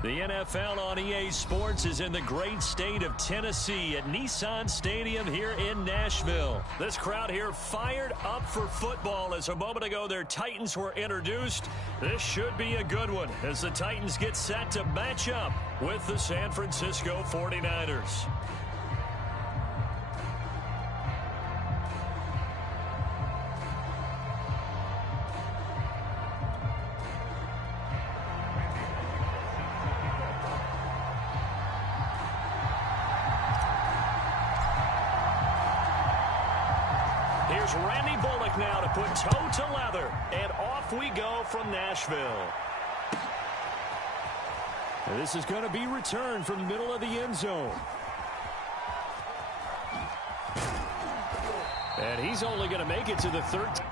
The NFL on EA Sports is in the great state of Tennessee at Nissan Stadium here in Nashville. This crowd here fired up for football as a moment ago their Titans were introduced. This should be a good one as the Titans get set to match up with the San Francisco 49ers. Here's Randy Bullock now to put toe to leather, and off we go from Nashville. And this is going to be returned from the middle of the end zone. And he's only going to make it to the 13.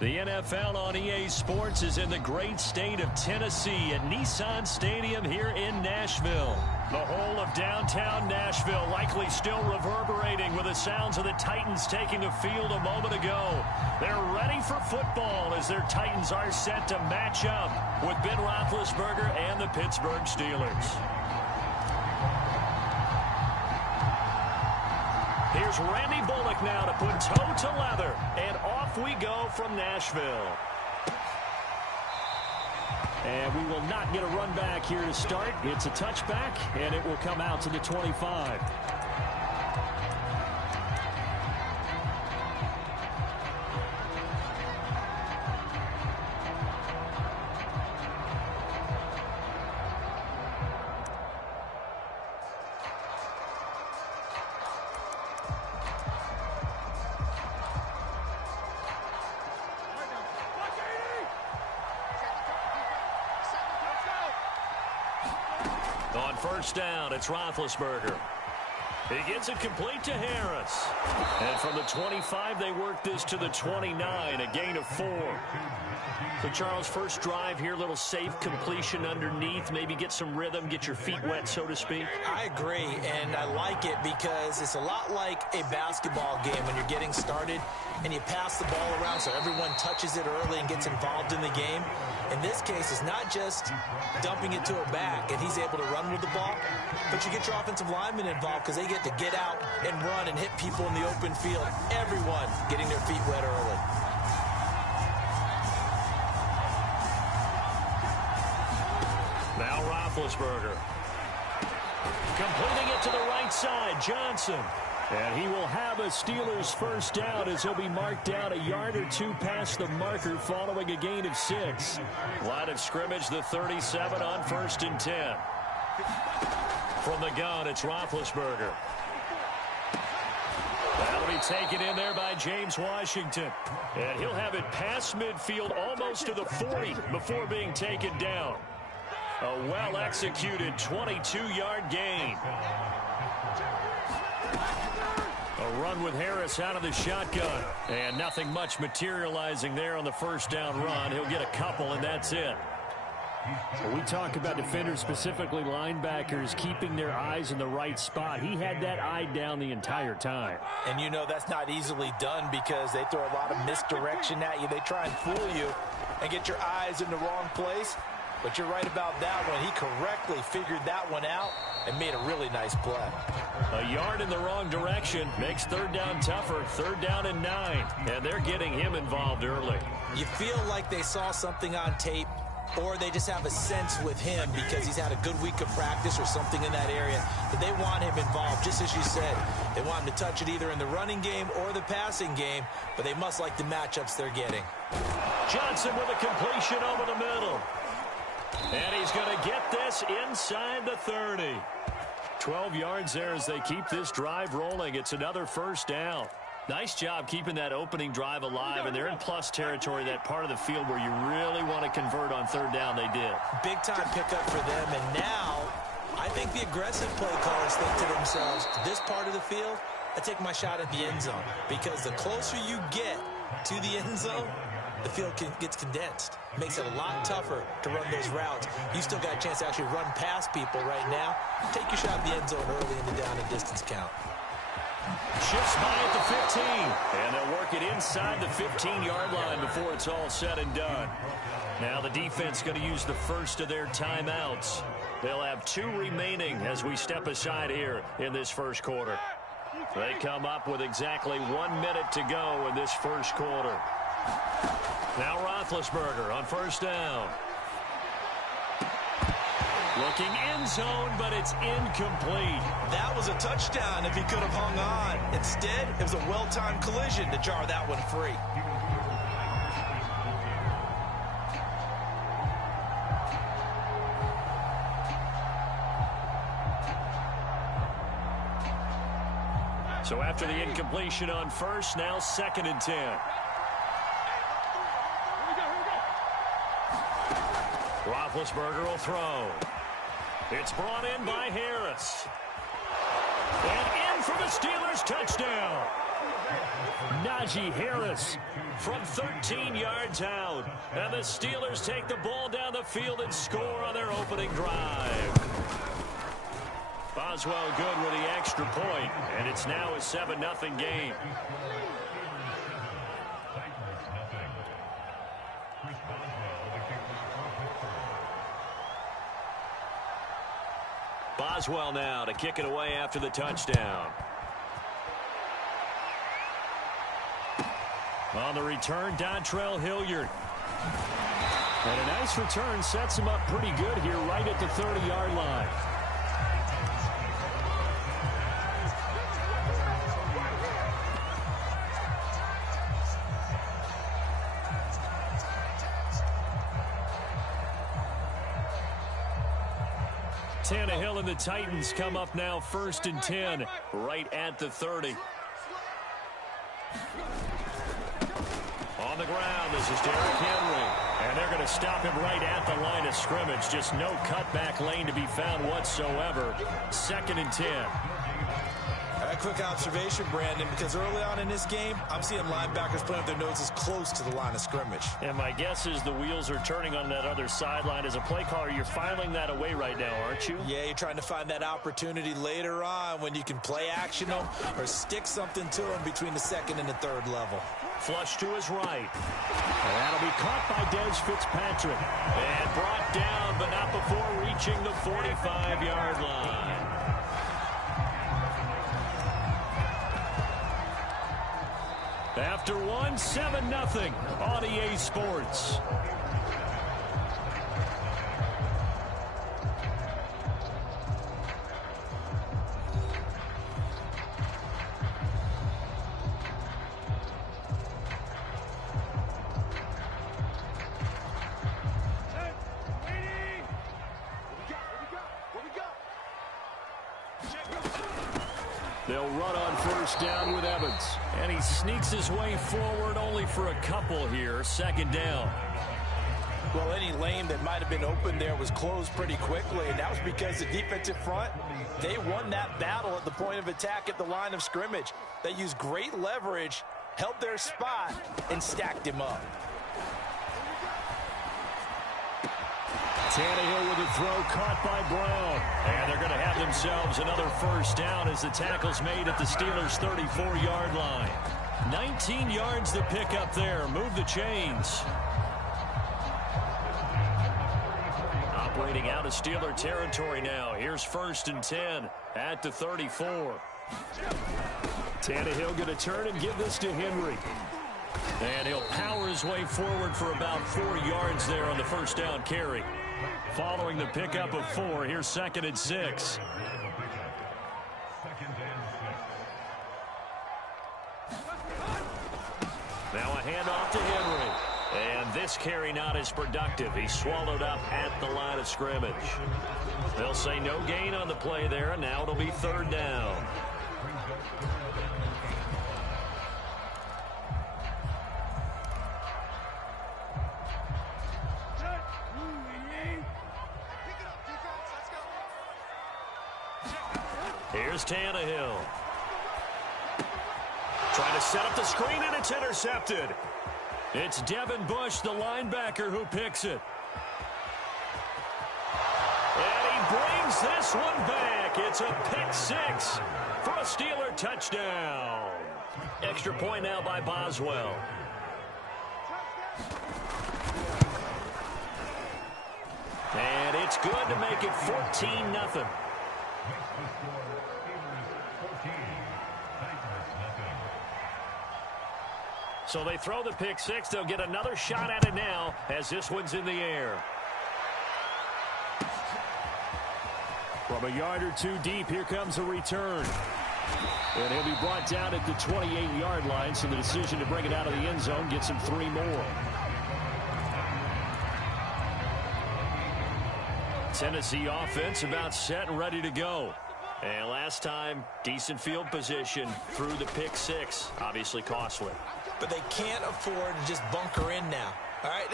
The NFL on EA Sports is in the great state of Tennessee at Nissan Stadium here in Nashville. The whole of downtown Nashville likely still reverberating with the sounds of the Titans taking the field a moment ago. They're ready for football as their Titans are set to match up with Ben Roethlisberger and the Pittsburgh Steelers. Here's Randy Bullock now to put toe to leather, and off we go from Nashville. And we will not get a run back here to start. It's a touchback, and it will come out to the 25. On first down, it's Roethlisberger. He gets it complete to Harris. And from the 25, they work this to the 29, a gain of 4. So, Charles, first drive here, little safe completion underneath, maybe get some rhythm, get your feet wet, so to speak. I agree, and I like it because it's a lot like a basketball game when you're getting started and you pass the ball around so everyone touches it early and gets involved in the game. In this case, it's not just dumping it to a back and he's able to run with the ball, but you get your offensive linemen involved because they get to get out and run and hit people in the open field. Everyone getting their feet wet early. Now Roethlisberger. Completing it to the right side, Johnson. And he will have a Steelers first down as he'll be marked down a yard or two past the marker following a gain of 6. Line of scrimmage, the 37 on 1st and 10. From the gun, it's Roethlisberger. That'll be taken in there by James Washington. And he'll have it past midfield almost to the 40 before being taken down. A well-executed 22-yard gain. A run with Harris out of the shotgun. And nothing much materializing there on the first down run. He'll get a couple, and that's it. When we talk about defenders, specifically linebackers, keeping their eyes in the right spot. He had that eye down the entire time. And you know that's not easily done because they throw a lot of misdirection at you. They try and fool you and get your eyes in the wrong place. But you're right about that one. He correctly figured that one out and made a really nice play. A yard in the wrong direction makes third down tougher. 3rd down and 9. And they're getting him involved early. You feel like they saw something on tape, or they just have a sense with him because he's had a good week of practice or something in that area that they want him involved. Just as you said, they want him to touch it either in the running game or the passing game, but they must like the matchups they're getting. Johnson with a completion over the middle. And he's going to get this inside the 30. 12 yards there as they keep this drive rolling. It's another first down. Nice job keeping that opening drive alive, and they're in plus territory, that part of the field where you really want to convert on 3rd down. They did. Big-time pickup for them, and now I think the aggressive play callers think to themselves, this part of the field, I take my shot at the end zone, because the closer you get to the end zone, the field gets condensed. Makes it a lot tougher to run those routes. You still got a chance to actually run past people right now. Take your shot at the end zone early in the down and distance count. Shifts by at the 15. And they'll work it inside the 15-yard line before it's all said and done. Now the defense going to use the first of their timeouts. They'll have 2 remaining as we step aside here in this first quarter. They come up with exactly 1 minute to go in this first quarter. Now Roethlisberger on first down. Looking end zone, but it's incomplete. That was a touchdown if he could have hung on. Instead, it was a well-timed collision to jar that one free. So after the incompletion on first, now 2nd and 10. Roethlisberger will throw. It's brought in by Harris. And in for the Steelers touchdown. Najee Harris from 13 yards out. And the Steelers take the ball down the field and score on their opening drive. Boswell good with the extra point, and it's now a 7-0 game. Boswell now to kick it away after the touchdown. On the return, Dontrell Hilliard. And a nice return sets him up pretty good here right at the 30-yard line. Tannehill and the Titans come up now 1st and 10 right at the 30. On the ground, this is Derrick Henry. And they're going to stop him right at the line of scrimmage. Just no cutback lane to be found whatsoever. 2nd and 10. A quick observation, Brandon, because early on in this game, I'm seeing linebackers playing with their noses close to the line of scrimmage. And my guess is the wheels are turning on that other sideline. As a play caller, you're filing that away right now, aren't you? Yeah, you're trying to find that opportunity later on when you can play action them or stick something to them between the 2nd and the 3rd level. Flush to his right. And that'll be caught by Des Fitzpatrick. And brought down, but not before reaching the 45-yard line. After 7-0 on EA Sports. They'll run on 1st down with Evans. And he sneaks his way forward only for a couple here. 2nd down. Well, any lane that might have been open there was closed pretty quickly, and that was because the defensive front, they won that battle at the point of attack at the line of scrimmage. They used great leverage, held their spot, and stacked him up. Tannehill with a throw caught by Brown. And they're going to have themselves another 1st down as the tackle's made at the Steelers' 34-yard line. 19 yards to pick up there. Move the chains. Operating out of Steeler territory now. Here's 1st and 10 at the 34. Tannehill going to turn and give this to Henry. And he'll power his way forward for about 4 yards there on the 1st down carry. Following the pickup of 4, here's 2nd and 6. Now a handoff to Henry. And this carry not as productive. He's swallowed up at the line of scrimmage. They'll say no gain on the play there, and now it'll be 3rd down. Here's Tannehill. Trying to set up the screen, and it's intercepted. It's Devin Bush, the linebacker, who picks it. And he brings this one back. It's a pick 6 for a Steeler touchdown. Extra point now by Boswell. And it's good to make it 14-0. So they throw the pick 6. They'll get another shot at it now as this one's in the air. From a yard or 2 deep, here comes a return. And he'll be brought down at the 28-yard line, so the decision to bring it out of the end zone gets him 3 more. Tennessee offense about set and ready to go. And last time, decent field position through the pick 6. Obviously costly. But they can't afford to just bunker in now. All right,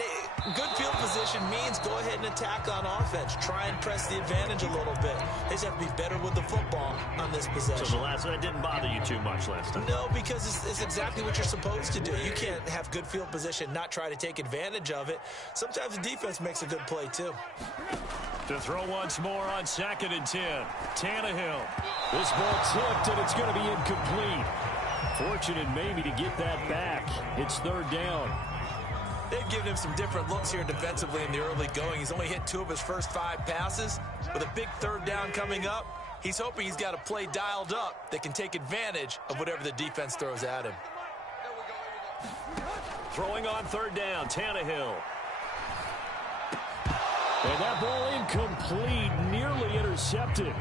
good field position means go ahead and attack on offense. Try and press the advantage a little bit. They just have to be better with the football on this possession. So the last one, that didn't bother you too much last time? No, because it's exactly what you're supposed to do. You can't have good field position, not try to take advantage of it. Sometimes the defense makes a good play, too. To throw once more on 2nd and 10. Tannehill. This ball tipped, and it's going to be incomplete. Fortunate maybe to get that back. It's 3rd down. They've given him some different looks here defensively in the early going. He's only hit 2 of his first 5 passes. With a big 3rd down coming up, he's hoping he's got a play dialed up that can take advantage of whatever the defense throws at him. Throwing on 3rd down, Tannehill. And that ball incomplete, nearly intercepted.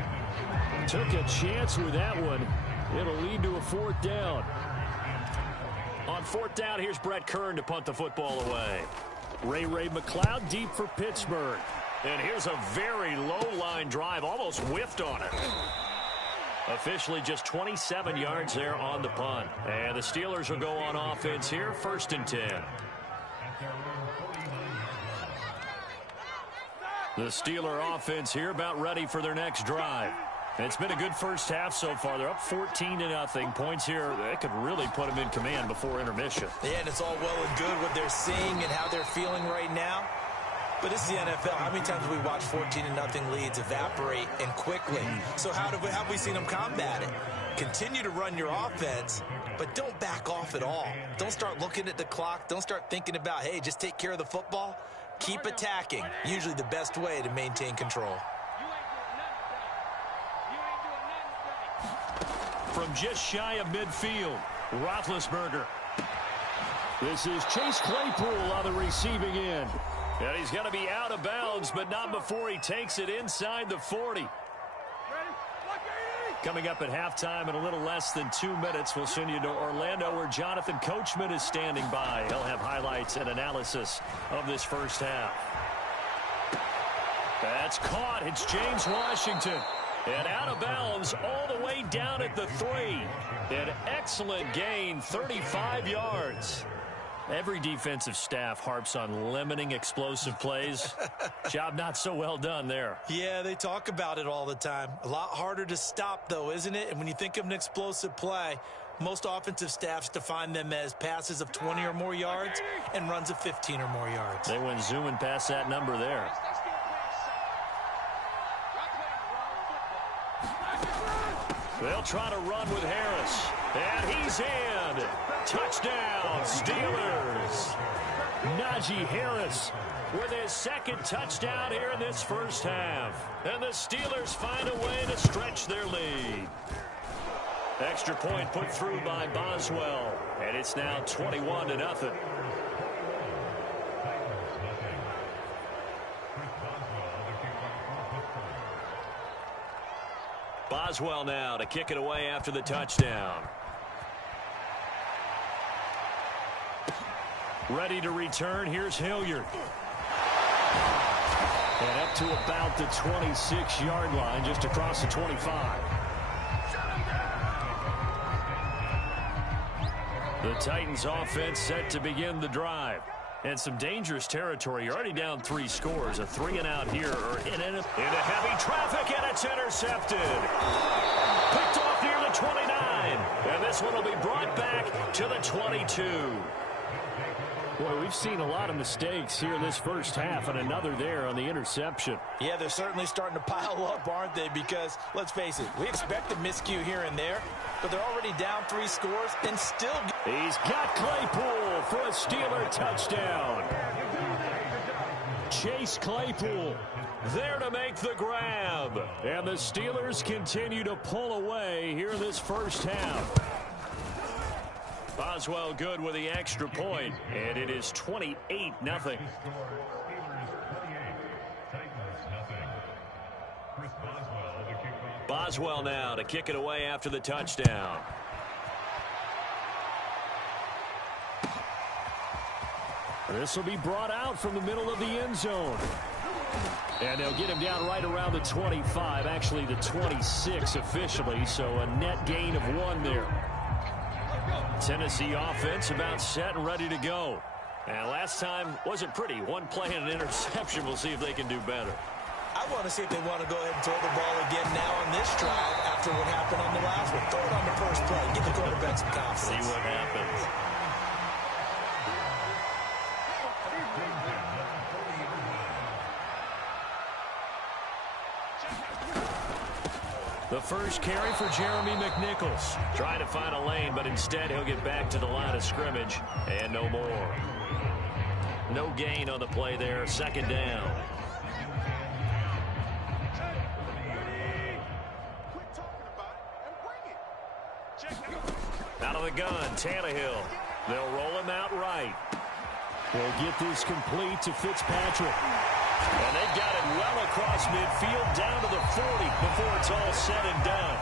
Took a chance with that one. It'll lead to a 4th down. On 4th down, here's Brett Kern to punt the football away. Ray McLeod deep for Pittsburgh. And here's a very low-line drive, almost whiffed on it. Officially just 27 yards there on the punt. And the Steelers will go on offense here, 1st and 10. The Steeler offense here about ready for their next drive. It's been a good first half so far. They're up 14-0. Points here, they could really put them in command before intermission. Yeah, and it's all well and good what they're seeing and how they're feeling right now. But this is the NFL. How many times have we watched 14-0 leads evaporate and quickly? So how have we seen them combat it? Continue to run your offense, but don't back off at all. Don't start looking at the clock. Don't start thinking about, hey, just take care of the football. Keep attacking. Usually the best way to maintain control. From just shy of midfield, Roethlisberger. This is Chase Claypool on the receiving end. And he's going to be out of bounds, but not before he takes it inside the 40. Coming up at halftime in a little less than 2 minutes, we'll send you to Orlando where Jonathan Coachman is standing by. He'll have highlights and analysis of this first half. That's caught. It's James Washington. And out of bounds all the way down at the 3. An excellent gain, 35 yards. Every defensive staff harps on limiting explosive plays. Job not so well done there. Yeah, they talk about it all the time. A lot harder to stop, though, isn't it? And when you think of an explosive play, most offensive staffs define them as passes of 20 or more yards and runs of 15 or more yards. They went zooming past that number there. They'll try to run with Harris. And he's in. Touchdown, Steelers. Najee Harris with his 2nd touchdown here in this first half. And the Steelers find a way to stretch their lead. Extra point put through by Boswell. And it's now 21-0. Boswell now to kick it away after the touchdown. Ready to return. Here's Hilliard. And up to about the 26-yard line, just across the 25. The Titans offense set to begin the drive. And some dangerous territory. You're already down 3 scores. A 3-and-out here. Or into heavy traffic, and it's intercepted. Picked off near the 29. And this one will be brought back to the 22. Boy, we've seen a lot of mistakes here in this first half, and another there on the interception. Yeah, they're certainly starting to pile up, aren't they? Because, let's face it, we expect a miscue here and there, but they're already down 3 scores and still... He's got Claypool for a Steeler touchdown. Chase Claypool there to make the grab. And the Steelers continue to pull away here in this first half. Boswell good with the extra point, and it is 28-0. Boswell now to kick it away after the touchdown. This will be brought out from the middle of the end zone. And they'll get him down right around the 25, actually the 26 officially, so a net gain of 1 there. Tennessee offense about set and ready to go. And last time wasn't pretty. One play and an interception. We'll see if they can do better. I want to see if they want to go ahead and throw the ball again now on this drive after what happened on the last one. Throw it on the first play. Give the quarterback some confidence. See what happens. The first carry for Jeremy McNichols. Trying to find a lane, but instead he'll get back to the line of scrimmage. And no more. No gain on the play there. Second down. Out of the gun, Tannehill. They'll roll him out right. They'll get this complete to Fitzpatrick. And they've got it well across midfield down to the 40 before it's all said and done.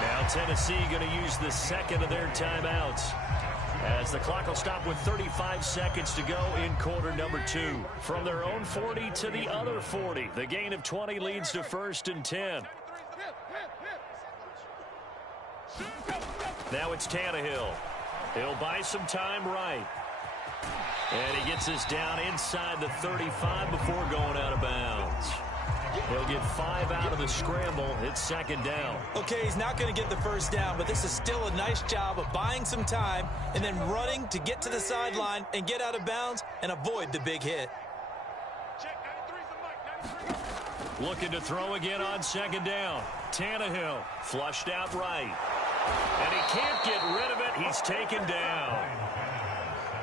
Now Tennessee going to use the second of their timeouts, as the clock will stop with 35 seconds to go in quarter number 2. From their own 40 to the other 40. The gain of 20 leads to 1st and 10. Now it's Tannehill. He'll buy some time right. And he gets this down inside the 35 before going out of bounds. He'll get 5 out of the scramble. It's second down. Okay, he's not going to get the first down, but this is still a nice job of buying some time and then running to get to the sideline and get out of bounds and avoid the big hit. Looking to throw again on second down. Tannehill flushed out right. And he can't get rid of it. He's taken down.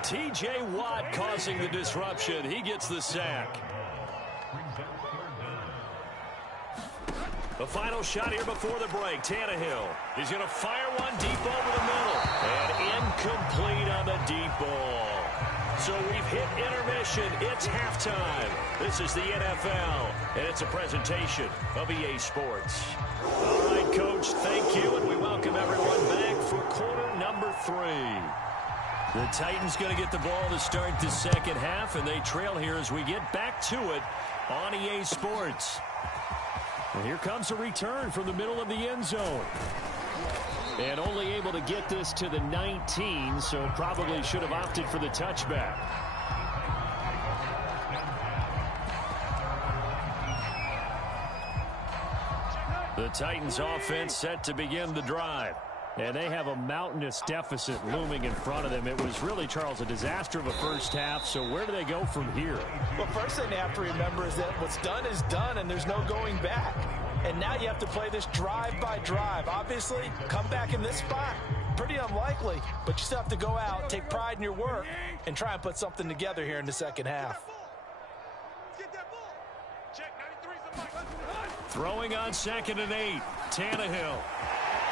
T.J. Watt causing the disruption. He gets the sack. The final shot here before the break. Tannehill. He's going to fire one deep over the middle. And incomplete on the deep ball. So we've hit intermission. It's halftime. This is the NFL, and it's a presentation of EA Sports. All right, Coach, thank you, and we welcome everyone back for quarter number 3. The Titans going to get the ball to start the second half, and they trail here as we get back to it on EA Sports. And here comes a return from the middle of the end zone. And only able to get this to the 19, so probably should have opted for the touchback. The Titans offense set to begin the drive. And they have a mountainous deficit looming in front of them. It was really, Charles, a disaster of a first half. So where do they go from here? Well, first thing they have to remember is that what's done is done, and there's no going back. And now you have to play this drive by drive. Obviously, come back in this spot. Pretty unlikely, but you still have to go out, take pride in your work, and try and put something together here in the second half. Throwing on 2nd and 8. Tannehill.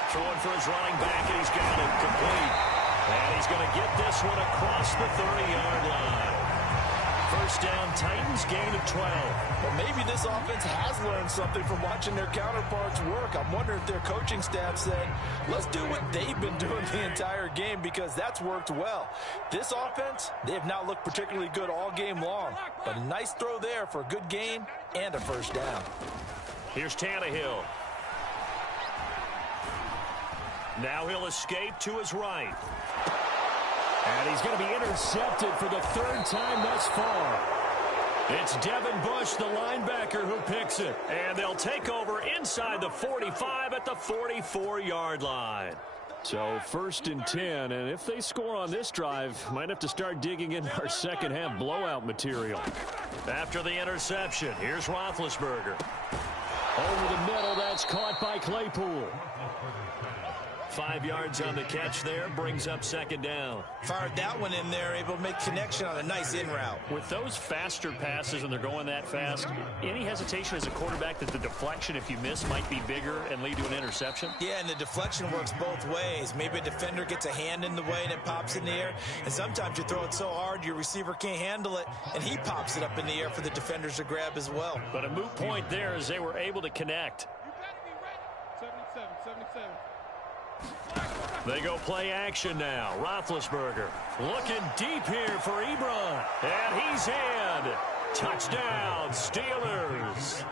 Throwing for his running back, and he's got it complete. And he's going to get this one across the 30-yard line. First down, Titans, gain of 12. Well, maybe this offense has learned something from watching their counterparts work. I'm wondering if their coaching staff said, let's do what they've been doing the entire game, because that's worked well. This offense, they have not looked particularly good all game long. But a nice throw there for a good gain and a first down. Here's Tannehill. Now he'll escape to his right. And he's going to be intercepted for the 3rd time thus far. It's Devin Bush, the linebacker, who picks it. And they'll take over inside the 45 at the 44-yard line. So 1st and 10, and if they score on this drive, might have to start digging into our second half blowout material. After the interception, here's Roethlisberger. Over the middle, that's caught by Claypool. 5 yards on the catch there, brings up second down. Fired that one in there, able to make connection on a nice in route. With those faster passes and they're going that fast, any hesitation as a quarterback that the deflection, if you miss, might be bigger and lead to an interception? Yeah, and the deflection works both ways. Maybe a defender gets a hand in the way and it pops in the air, and sometimes you throw it so hard your receiver can't handle it, and he pops it up in the air for the defenders to grab as well. But a moot point there as they were able to connect. They go play action now. Roethlisberger looking deep here for Ebron. And he's in. Touchdown, Steelers.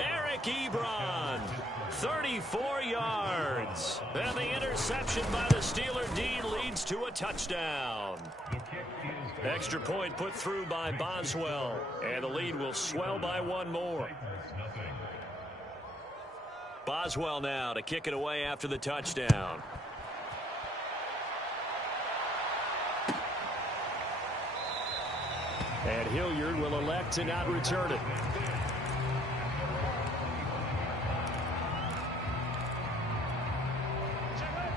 Eric Ebron, 34 yards. And the interception by the Steeler D leads to a touchdown. Extra point put through by Boswell. And the lead will swell by one more. Boswell now to kick it away after the touchdown. And Hilliard will elect to not return it.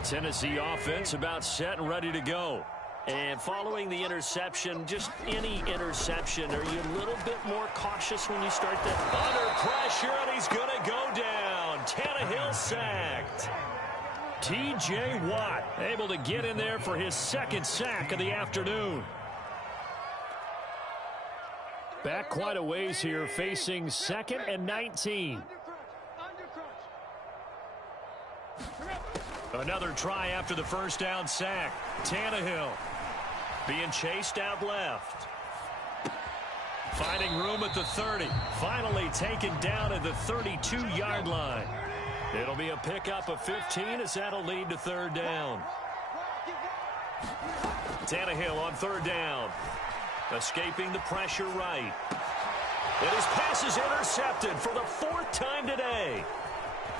Tennessee offense about set and ready to go. And following the interception, just any interception, are you a little bit more cautious when you start that? Under pressure, and he's going to go down. Tannehill sacked. T.J. Watt able to get in there for his second sack of the afternoon. Back quite a ways here, facing 2nd and 19. Another try after the first down sack. Tannehill being chased out left. Finding room at the 30. Finally taken down at the 32-yard line. It'll be a pickup of 15 as that'll lead to 3rd down. Tannehill on 3rd down. Escaping the pressure right. And his pass is intercepted for the 4th time today.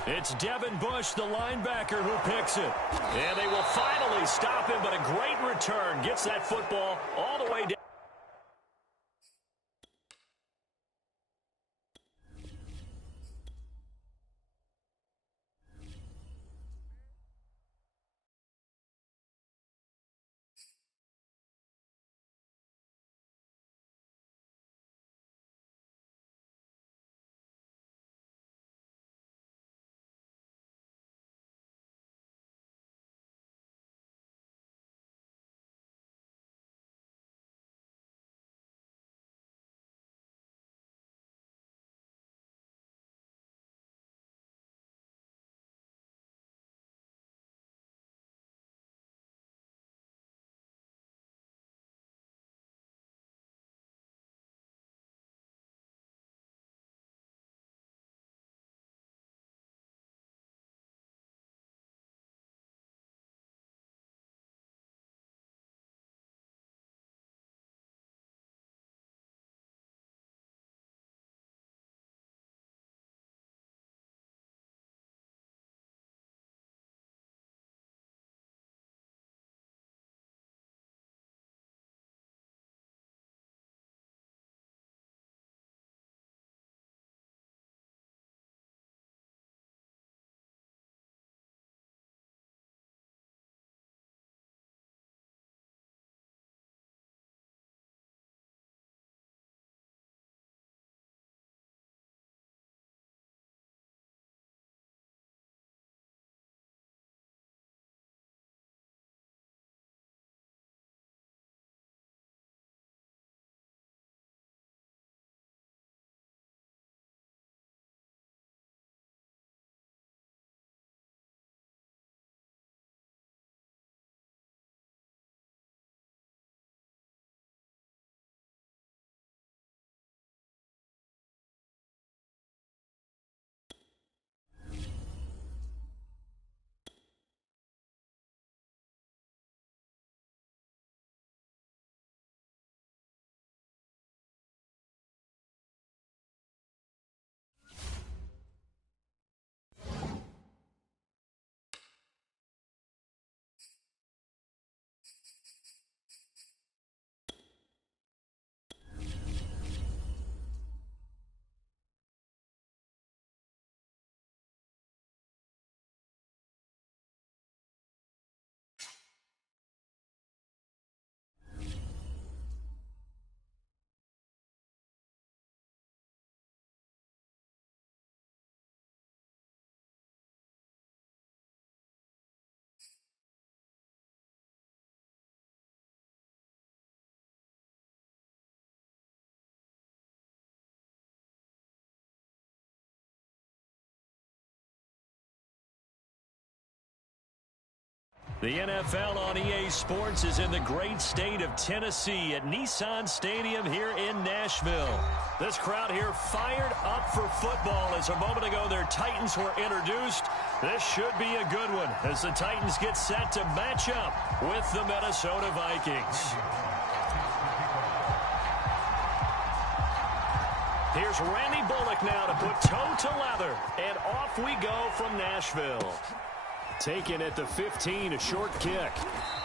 It's Devin Bush, the linebacker, who picks it. And they will finally stop him, but a great return. Gets that football all the way down. The NFL on EA Sports is in the great state of Tennessee at Nissan Stadium here in Nashville. This crowd here fired up for football as a moment ago their Titans were introduced. This should be a good one as the Titans get set to match up with the Minnesota Vikings. Here's Randy Bullock now to put toe to leather. And off we go from Nashville. Taken at the 15, a short kick.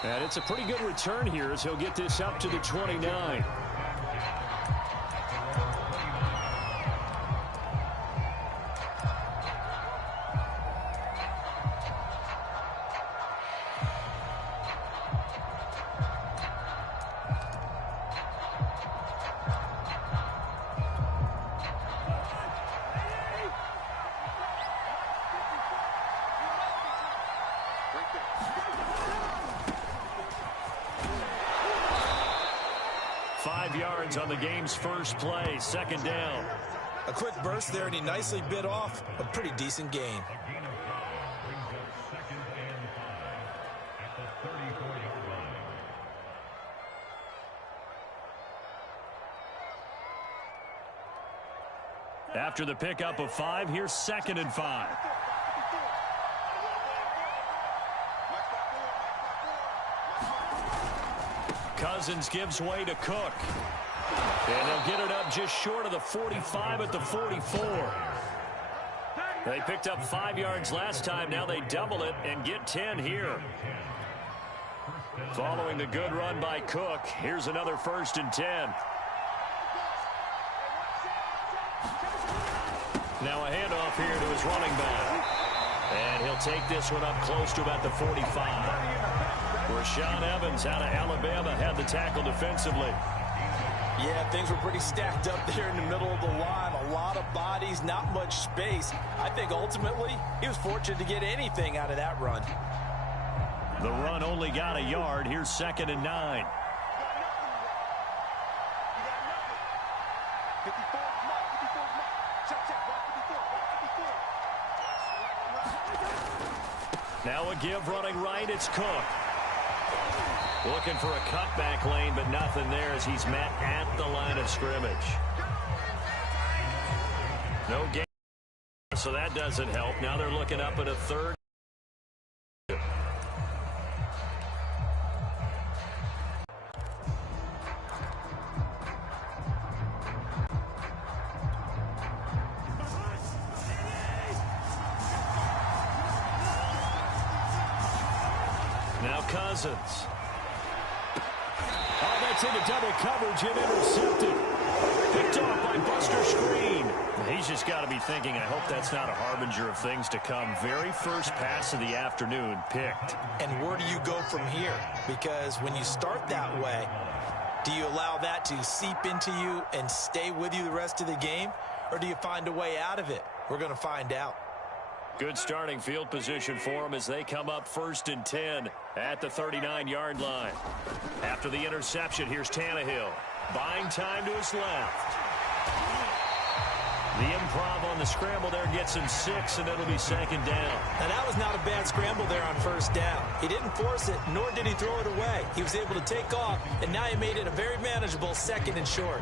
And it's a pretty good return here as he'll get this up to the 29. On the game's first play, second down. A quick burst there, and he nicely bit off a pretty decent gain. After the pickup of 5, here's 2nd and 5. Cousins gives way to Cook. And they'll get it up just short of the 45 at the 44. They picked up 5 yards last time. Now they double it and get 10 here. Following the good run by Cook, here's another 1st and 10. Now a handoff here to his running back. And he'll take this one up close to about the 45. Rashaan Evans out of Alabama had the tackle defensively. Yeah, things were pretty stacked up there in the middle of the line. A lot of bodies, not much space. I think ultimately he was fortunate to get anything out of that run. The run only got a yard. Here's 2nd and 9. Now a give running right. It's Cook. Looking for a cutback lane, but nothing there as he's met at the line of scrimmage. No gain, so that doesn't help. Now they're looking up at a 3rd. Now Cousins. Oh, that's into double coverage and intercepted. Picked off by Buster Screen. He's just got to be thinking, I hope that's not a harbinger of things to come. Very first pass of the afternoon picked. And where do you go from here? Because when you start that way, do you allow that to seep into you and stay with you the rest of the game? Or do you find a way out of it? We're going to find out. Good starting field position for them as they come up 1st and 10 at the 39-yard line. After the interception, here's Tannehill. Buying time to his left. The improv on the scramble there gets him 6, and it'll be 2nd down. Now, that was not a bad scramble there on 1st down. He didn't force it, nor did he throw it away. He was able to take off, and now he made it a very manageable 2nd and short.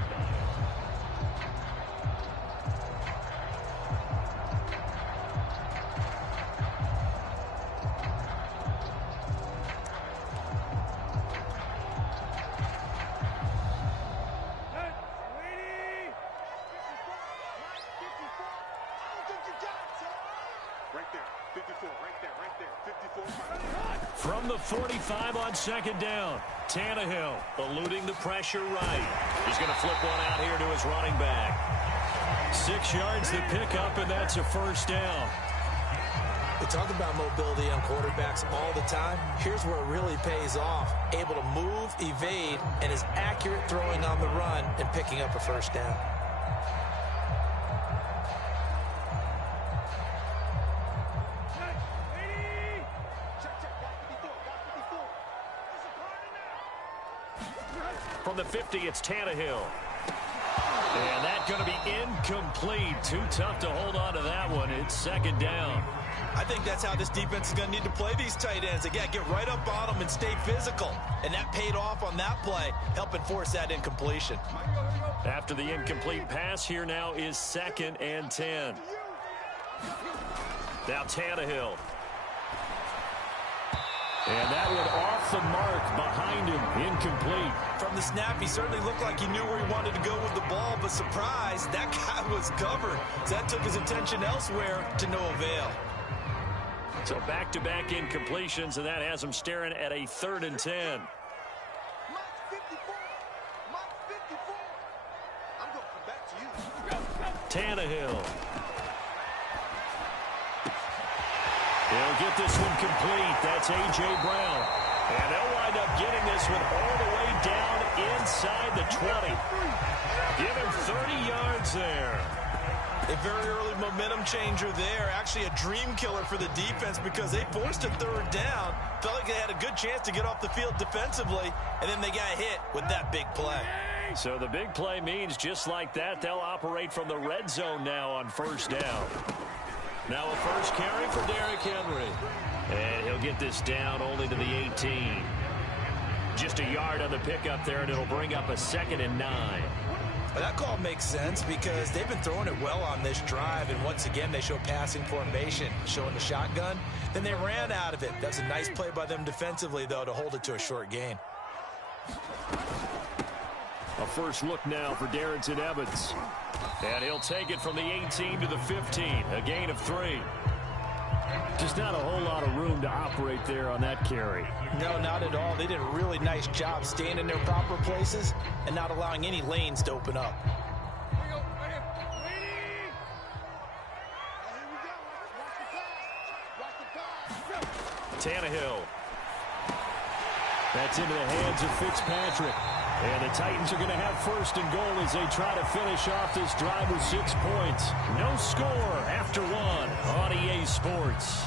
From the 45 on 2nd down, Tannehill eluding the pressure right. He's going to flip one out here to his running back. 6 yards the pickup, and that's a 1st down. We talk about mobility on quarterbacks all the time. Here's where it really pays off. Able to move, evade, and is accurate throwing on the run and picking up a 1st down. From the 50, it's Tannehill. And that's going to be incomplete. Too tough to hold on to that one. It's 2nd down. I think that's how this defense is going to need to play these tight ends. Again, get right up on them and stay physical. And that paid off on that play, helping force that incompletion. After the incomplete pass, here now is 2nd and 10. Now Tannehill. And that one off the mark behind him, incomplete. From the snap, he certainly looked like he knew where he wanted to go with the ball, but surprise, that guy was covered. So that took his attention elsewhere to no avail. So back-to-back incompletions, and that has him staring at a 3rd and 10. Tannehill. He'll get this one complete. That's A.J. Brown. And they'll wind up getting this one all the way down inside the 20. Give him 30 yards there. A very early momentum changer there. Actually a dream killer for the defense because they forced a 3rd down. Felt like they had a good chance to get off the field defensively, and then they got hit with that big play. So the big play means just like that, they'll operate from the red zone now on 1st down. Now a first carry for Derrick Henry. And he'll get this down only to the 18. Just a yard on the pickup there, and it'll bring up a 2nd and 9. Well, that call makes sense because they've been throwing it well on this drive, and once again they show passing formation, showing the shotgun. Then they ran out of it. That's a nice play by them defensively, though, to hold it to a short gain. A first look now for Darrington Evans. And he'll take it from the 18 to the 15, a gain of 3. Just not a whole lot of room to operate there on that carry. No, not at all. They did a really nice job staying in their proper places and not allowing any lanes to open up. Tannehill. That's into the hands of Fitzpatrick. And the Titans are going to have 1st and goal as they try to finish off this drive with 6 points. No score after 1 on EA Sports.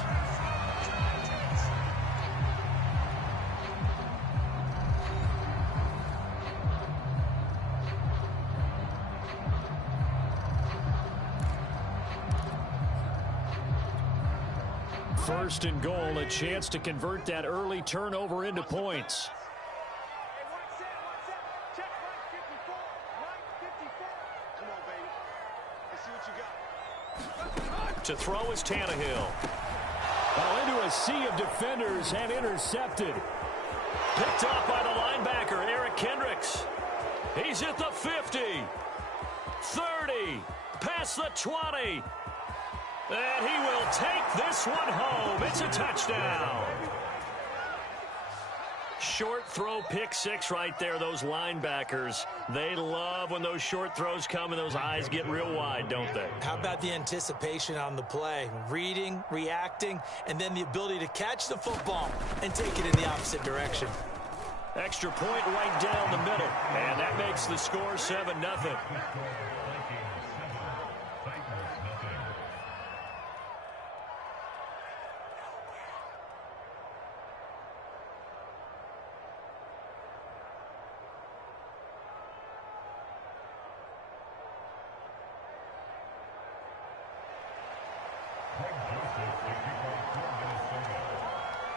First and goal, a chance to convert that early turnover into points. To throw is Tannehill. Oh, into a sea of defenders and intercepted. Picked up by the linebacker, Eric Kendricks. He's at the 50. 30. Past the 20. And he will take this one home. It's a touchdown. Short throw, pick 6 right there. Those linebackers, they love when those short throws come and those eyes get real wide, don't they? How about the anticipation on the play? Reading, reacting, and then the ability to catch the football and take it in the opposite direction. Extra point right down the middle. And that makes the score 7-0.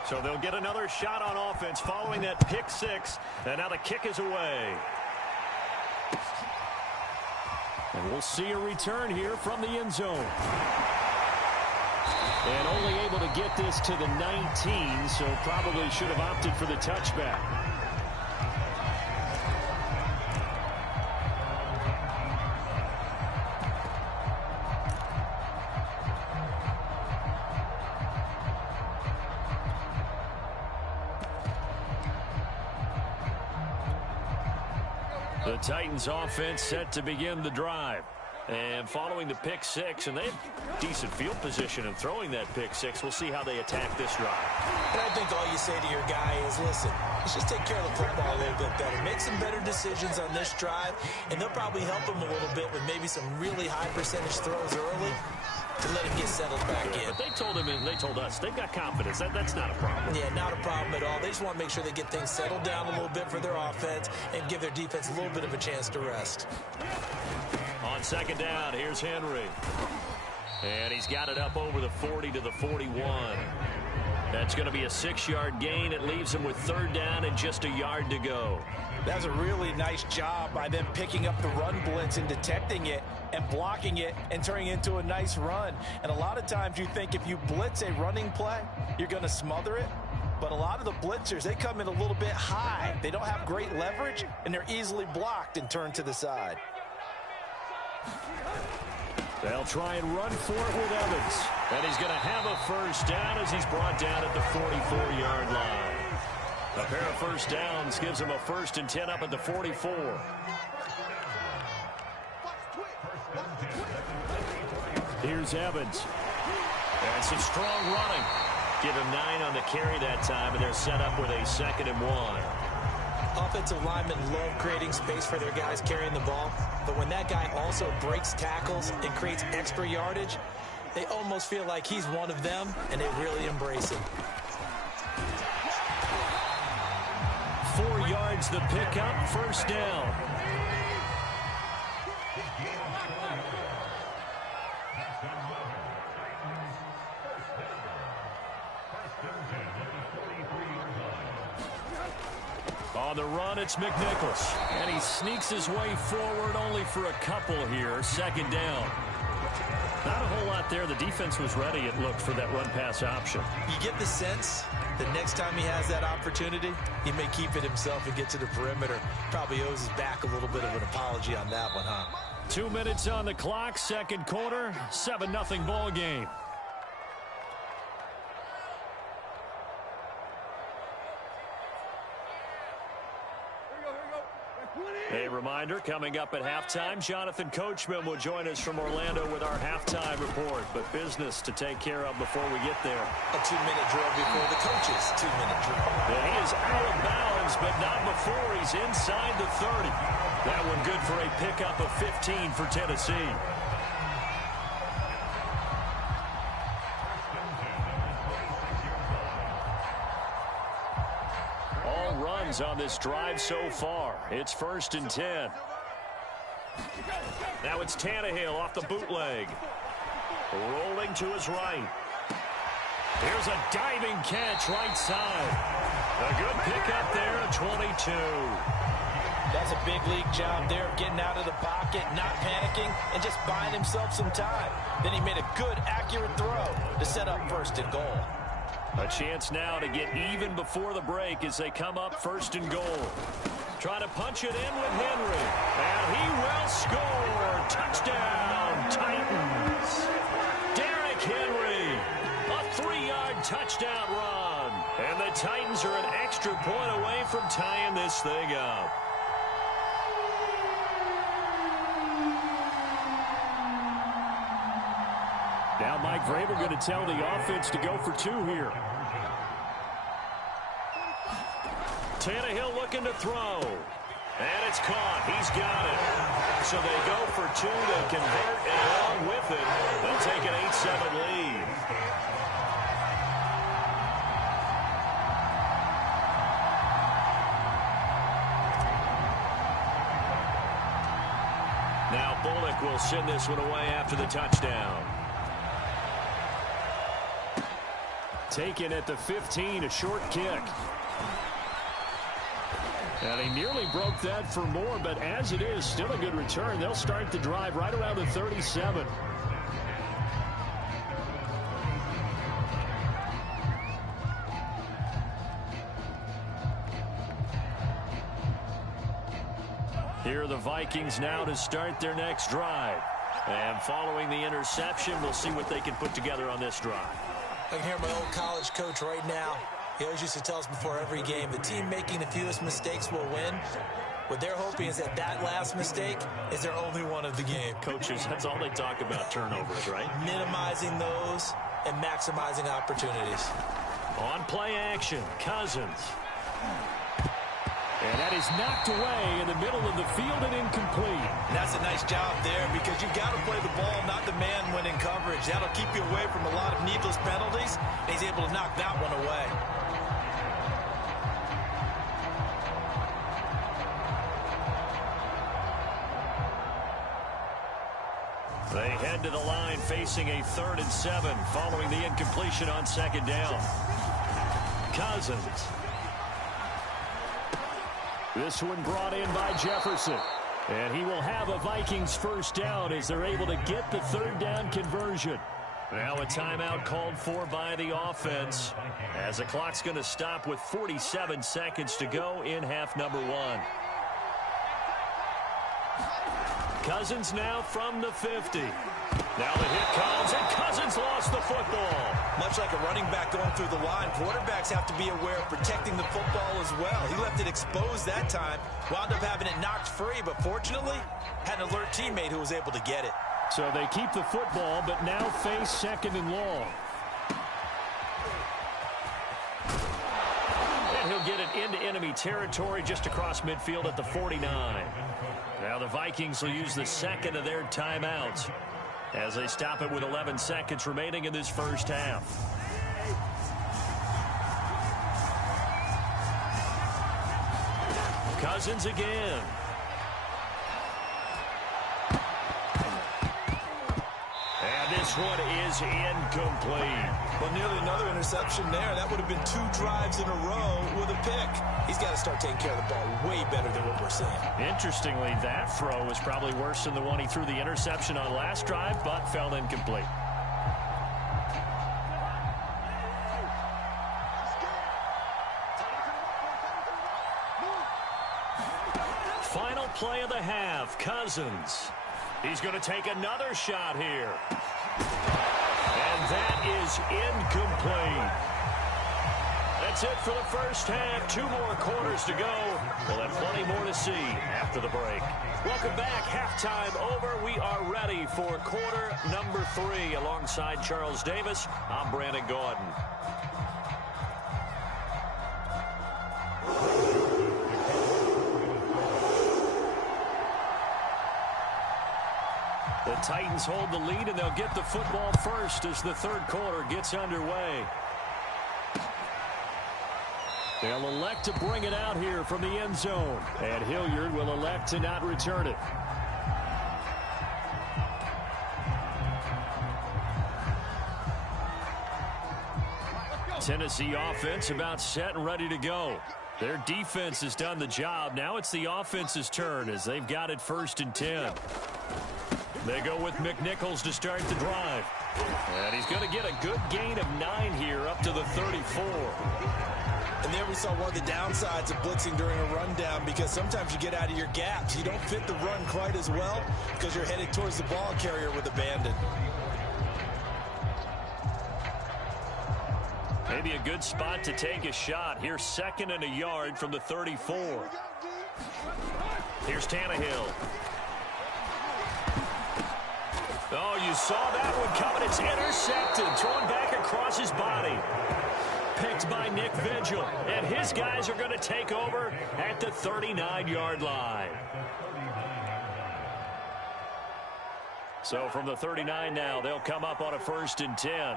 So they'll get another shot on offense following that pick 6. And now the kick is away. And we'll see a return here from the end zone. And only able to get this to the 19, so probably should have opted for the touchback. The Titans offense set to begin the drive. And following the pick 6, and they have decent field position in throwing that pick 6. We'll see how they attack this drive. And I think all you say to your guy is, listen, let's just take care of the football a little bit better. Make some better decisions on this drive, and they'll probably help him a little bit with maybe some really high percentage throws early to let him get settled back in. But they told him, and they told us, they've got confidence. That's not a problem. Yeah, not a problem at all. They just want to make sure they get things settled down a little bit for their offense and give their defense a little bit of a chance to rest. On 2nd down, here's Henry. And he's got it up over the 40 to the 41. That's going to be a 6-yard gain. It leaves him with 3rd down and just a yard to go. That's a really nice job by them picking up the run blitz and detecting it and blocking it and turning it into a nice run. And a lot of times you think if you blitz a running play, you're going to smother it. But a lot of the blitzers, they come in a little bit high. They don't have great leverage, and they're easily blocked and turned to the side. They'll try and run for it with Evans. And he's going to have a first down as he's brought down at the 44-yard line. A pair of first downs gives him a 1st and 10 up at the 44. Here's Evans. And some strong running. Give him 9 on the carry that time, and they're set up with a 2nd and 1. Offensive linemen love creating space for their guys carrying the ball, but when that guy also breaks tackles and creates extra yardage, they almost feel like he's one of them, and they really embrace him. 4 yards the pickup, 1st down. On the run, it's McNichols. And he sneaks his way forward only for a couple here. 2nd down. Not a whole lot there. The defense was ready, it looked, for that run-pass option. You get the sense that next time he has that opportunity, he may keep it himself and get to the perimeter. Probably owes his back a little bit of an apology on that one, huh? 2 minutes on the clock, 2nd quarter, 7-0 ball game. A reminder, coming up at halftime, Jonathan Coachman will join us from Orlando with our halftime report. But business to take care of before we get there. A 2-minute drill before the coach's 2-minute drill. Yeah, he is out of bounds, but not before he's inside the 30. That one good for a pickup of 15 for Tennessee. On this drive so far. It's 1st and 10. Now it's Tannehill off the bootleg. Rolling to his right. Here's a diving catch right side. A good pickup there at 22. That's a big league job there of getting out of the pocket, not panicking, and just buying himself some time. Then he made a good, accurate throw to set up 1st and goal. A chance now to get even before the break as they come up 1st and goal. Trying to punch it in with Henry. And he will score. Touchdown, Titans. Derrick Henry. A 3-yard touchdown run. And the Titans are an extra point away from tying this thing up. Now Mike Vrabel going to tell the offense to go for 2 here. Tannehill looking to throw. And it's caught. He's got it. So they go for 2. They convert, and along with it, they'll take an 8-7 lead. Now Bullock will send this one away after the touchdown. Taken at the 15, a short kick. And he nearly broke that for more, but as it is, still a good return. They'll start the drive right around the 37. Here are the Vikings now to start their next drive. And following the interception, we'll see what they can put together on this drive. I can hear my old college coach right now. He always used to tell us before every game, the team making the fewest mistakes will win. What they're hoping is that that last mistake is their only one of the game. Coaches, that's all they talk about, turnovers, right? Minimizing those and maximizing opportunities. On play action, Cousins. And that is knocked away in the middle of the field and incomplete. And that's a nice job there because you've got to play the ball, not the man when in coverage. That'll keep you away from a lot of needless penalties. And he's able to knock that one away. They head to the line facing a 3rd and 7 following the incompletion on 2nd down. Cousins. This one brought in by Jefferson. And he will have a Vikings 1st down as they're able to get the 3rd down conversion. Now a timeout called for by the offense as the clock's going to stop with 47 seconds to go in half number one. Cousins now from the 50. Now the hit comes, and Cousins lost the football. Much like a running back going through the line, quarterbacks have to be aware of protecting the football as well. He left it exposed that time, wound up having it knocked free, but fortunately had an alert teammate who was able to get it. So they keep the football, but now face second and long. And he'll get it into enemy territory just across midfield at the 49. Now the Vikings will use the second of their timeouts as they stop it with 11 seconds remaining in this first half. Cousins again. This one is incomplete. Well, nearly another interception there. That would have been 2 drives in a row with a pick. He's got to start taking care of the ball way better than what we're seeing. Interestingly, that throw was probably worse than the one he threw the interception on last drive, but fell incomplete. Final play of the half, Cousins. He's going to take another shot here. And that is incomplete. That's it for the first half. 2 more quarters to go. We'll have plenty more to see after the break. Welcome back. Halftime over. We are ready for quarter number 3. Alongside Charles Davis, I'm Brandon Gordon. The Titans hold the lead, and they'll get the football first as the third quarter gets underway. They'll elect to bring it out here from the end zone, and Hilliard will elect to not return it. Tennessee offense about set and ready to go. Their defense has done the job. Now it's the offense's turn as they've got it 1st and 10. They go with McNichols to start the drive. And he's going to get a good gain of 9 here up to the 34. And there we saw one of the downsides of blitzing during a rundown, because sometimes you get out of your gaps. You don't fit the run quite as well because you're headed towards the ball carrier with abandon. Maybe a good spot to take a shot. Here's 2nd and a yard from the 34. Here's Tannehill. Oh, you saw that one coming. It's intercepted. Thrown back across his body. Picked by Nick Vigil. And his guys are going to take over at the 39-yard line. So from the 39 now, they'll come up on a 1st and 10.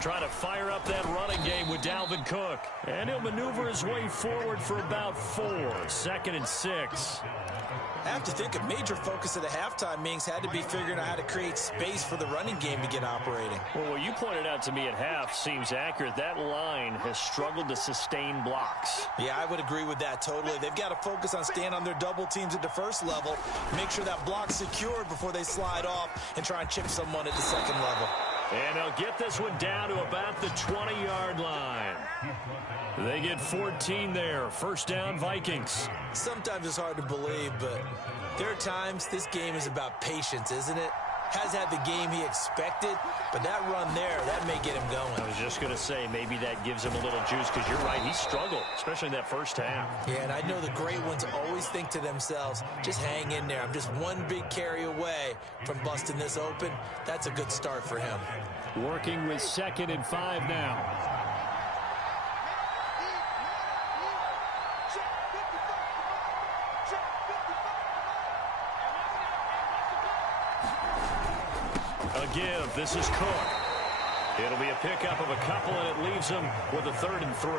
Trying to fire up that running game with Dalvin Cook. And he'll maneuver his way forward for about 4. 2nd and 6. I have to think a major focus of the halftime meetings had to be figuring out how to create space for the running game to get operating. Well, what you pointed out to me at half seems accurate. That line has struggled to sustain blocks. Yeah, I would agree with that totally. They've got to focus on staying on their double teams at the first level, make sure that block's secured before they slide off and try and chip someone at the second level. And they'll get this one down to about the 20-yard line. They get 14 there. 1st down, Vikings. Sometimes it's hard to believe, but there are times this game is about patience, isn't it? Has had the game he expected, but that run there, that may get him going. I was just going to say, maybe that gives him a little juice, because you're right, he struggled, especially in that first half. Yeah, and I know the great ones always think to themselves, just hang in there. I'm just one big carry away from busting this open. That's a good start for him. Working with 2nd and 5 now. A give. This is Cook. It'll be a pickup of a couple, and it leaves them with a 3rd and 3.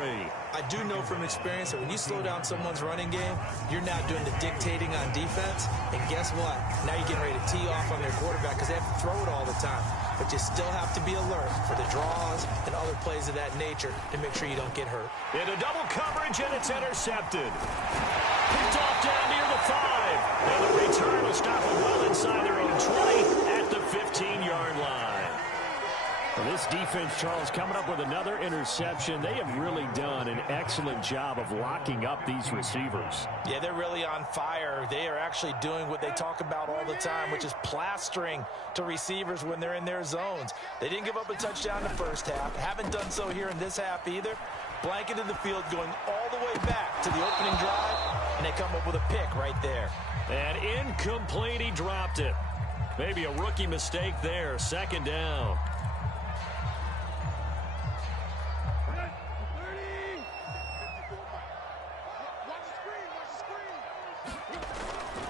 I do know from experience that when you slow down someone's running game, you're now doing the dictating on defense. And guess what? Now you're getting ready to tee off on their quarterback because they have to throw it all the time. But you still have to be alert for the draws and other plays of that nature to make sure you don't get hurt. Into double coverage, and it's intercepted. Picked off down near the 5. And the return will stop them well inside their own 20 at the 15-yard line. Well, this defense, Charles, coming up with another interception. They have really done an excellent job of locking up these receivers. Yeah, they're really on fire. They are actually doing what they talk about all the time, which is plastering to receivers when they're in their zones. They didn't give up a touchdown in the first half. Haven't done so here in this half either. Blanketed the field going all the way back to the opening drive, and they come up with a pick right there. And incomplete, he dropped it. Maybe a rookie mistake there. 2nd down.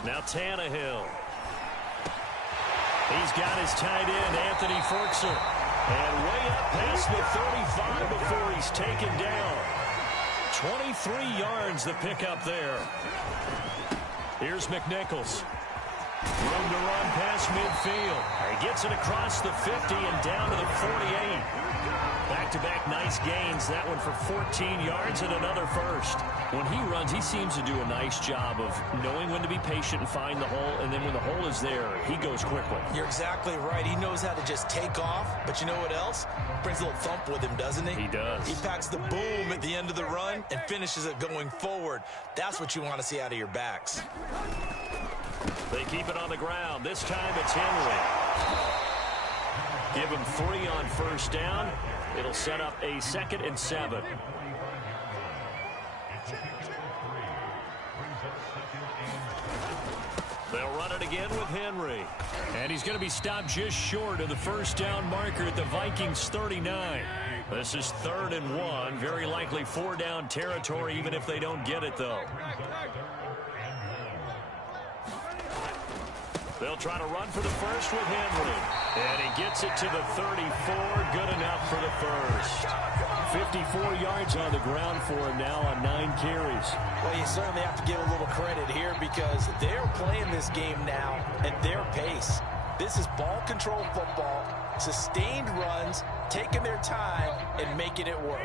Now Tannehill. He's got his tight end, Anthony Ferguson. And way up past the 35 before he's taken down. 23 yards the pickup there. Here's McNichols. Room to run past midfield. He gets it across the 50 and down to the 48. Back-to-back nice gains. That one for 14 yards and another first. When he runs, he seems to do a nice job of knowing when to be patient and find the hole, and then when the hole is there, he goes quickly. You're exactly right. He knows how to just take off, but you know what else? Brings a little thump with him, doesn't he? He does. He packs the boom at the end of the run and finishes it going forward. That's what you want to see out of your backs. They keep it on the ground. This time it's Henry. Give him 3 on 1st down. It'll set up a 2nd and 7. They'll run it again with Henry. And he's going to be stopped just short of the 1st down marker at the Vikings 39. This is 3rd and 1. Very likely 4-down territory, even if they don't get it, though. They'll try to run for the first with Henry. And he gets it to the 34. Good enough for the first. 54 yards on the ground for him now on 9 carries. Well, you certainly have to give a little credit here because they're playing this game now at their pace. This is ball control football, sustained runs, taking their time, and making it work.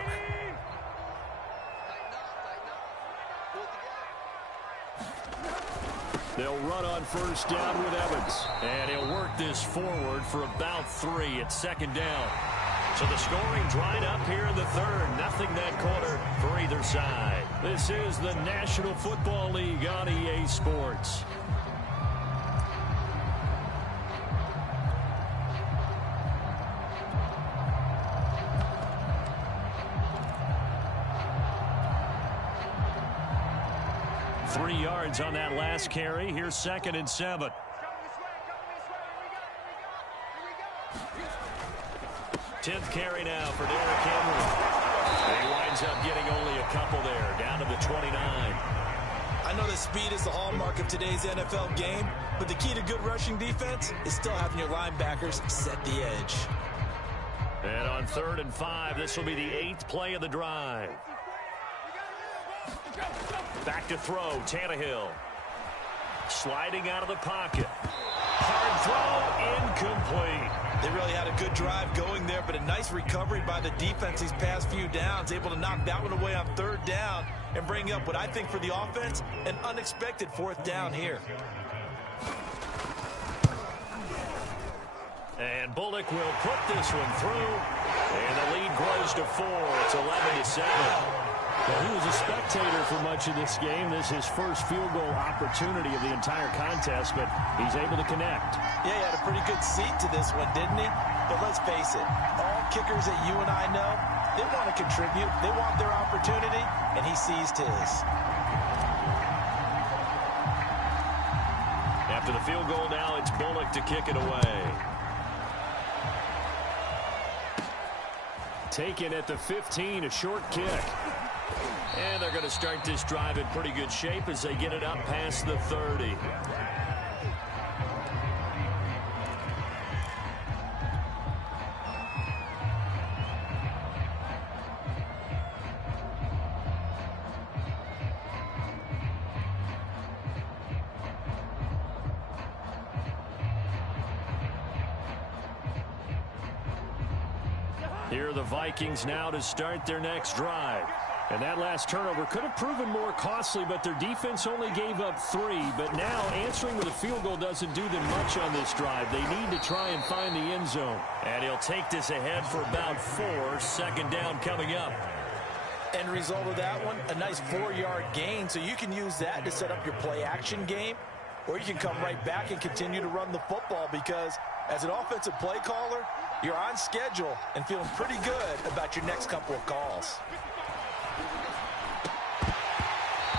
They'll run on 1st down with Evans. And he'll work this forward for about 3 at 2nd down. So the scoring dried up here in the 3rd. Nothing that quarter for either side. This is the National Football League on EA Sports. On that last carry. Here's 2nd and 7. 10th carry now for Derrick Henry. He winds up getting only a couple there, down to the 29. I know that speed is the hallmark of today's NFL game, but the key to good rushing defense is still having your linebackers set the edge. And on 3rd and 5, this will be the 8th play of the drive. Back to throw, Tannehill. Sliding out of the pocket. Hard throw, incomplete. They really had a good drive going there, but a nice recovery by the defense these past few downs, able to knock that one away on 3rd down and bring up what I think for the offense, an unexpected 4th down here. And Bullock will put this one through, and the lead grows to 4. It's 11-7. Well, he was a spectator for much of this game. This is his first field goal opportunity of the entire contest, but he's able to connect. Yeah, he had a pretty good seat to this one, didn't he? But let's face it, all kickers that you and I know, they want to contribute. They want their opportunity, and he seized his. After the field goal now, it's Bullock to kick it away. Taken at the 15, a short kick. And they're going to start this drive in pretty good shape as they get it up past the 30. Here are the Vikings now to start their next drive. And that last turnover could have proven more costly, but their defense only gave up 3. But now answering with a field goal doesn't do them much on this drive. They need to try and find the end zone. And he'll take this ahead for about 4. Second down coming up. End result of that one, a nice 4-yard gain. So you can use that to set up your play-action game, or you can come right back and continue to run the football, because as an offensive play caller, you're on schedule and feeling pretty good about your next couple of calls.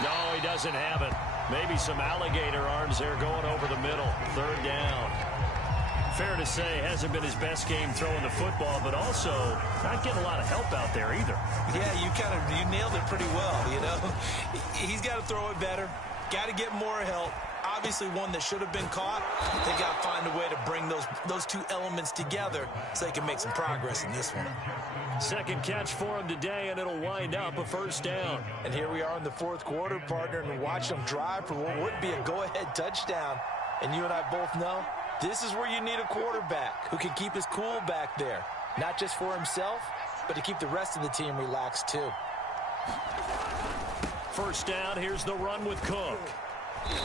No, he doesn't have it. Maybe some alligator arms there going over the middle. Third down. Fair to say, hasn't been his best game throwing the football, but also not getting a lot of help out there either. Yeah, you nailed it pretty well, you know. He's got to throw it better. Got to get more help. Obviously one that should have been caught. They got to find a way to bring those two elements together so they can make some progress in this one. Second catch for him today, and it'll wind up a first down. And here we are in the fourth quarter, partner, and watch them drive for what would be a go-ahead touchdown. And you and I both know this is where you need a quarterback who can keep his cool back there, not just for himself, but to keep the rest of the team relaxed too. First down, here's the run with Cook.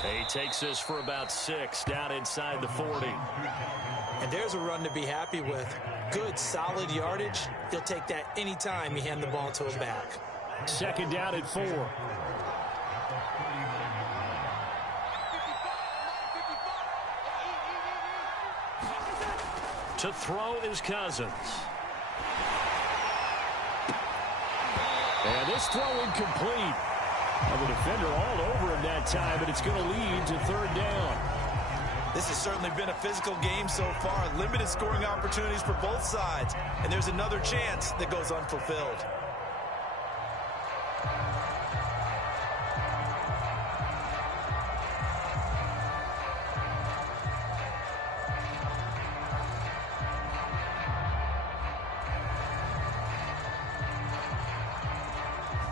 He takes this for about 6 down inside the 40. And there's a run to be happy with. Good, solid yardage. He'll take that anytime you hand the ball to him back. Second down at 4. To throw is Cousins. And this throw incomplete. And the defender all over him that time, but it's going to lead to third down. This has certainly been a physical game so far. Limited scoring opportunities for both sides. And there's another chance that goes unfulfilled.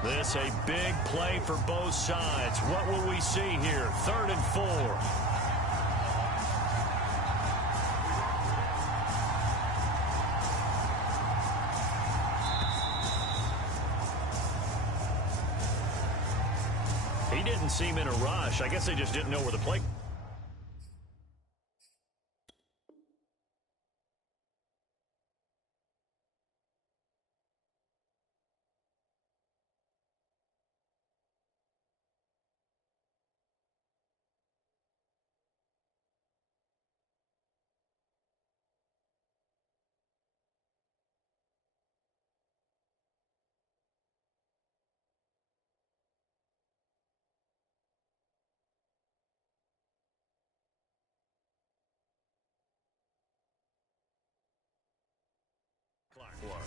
This a big play for both sides. What will we see here? 3rd and 4. He didn't seem in a rush. I guess they just didn't know where the play.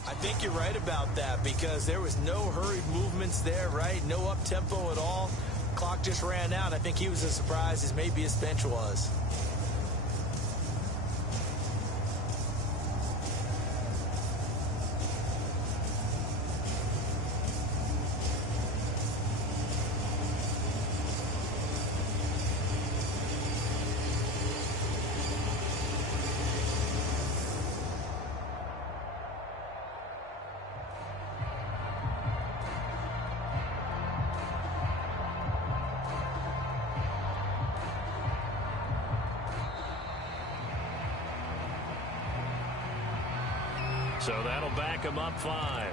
I think you're right about that, because there was no hurried movements there, right? No up-tempo at all. Clock just ran out. I think he was as surprised as maybe his bench was. So that'll back him up 5.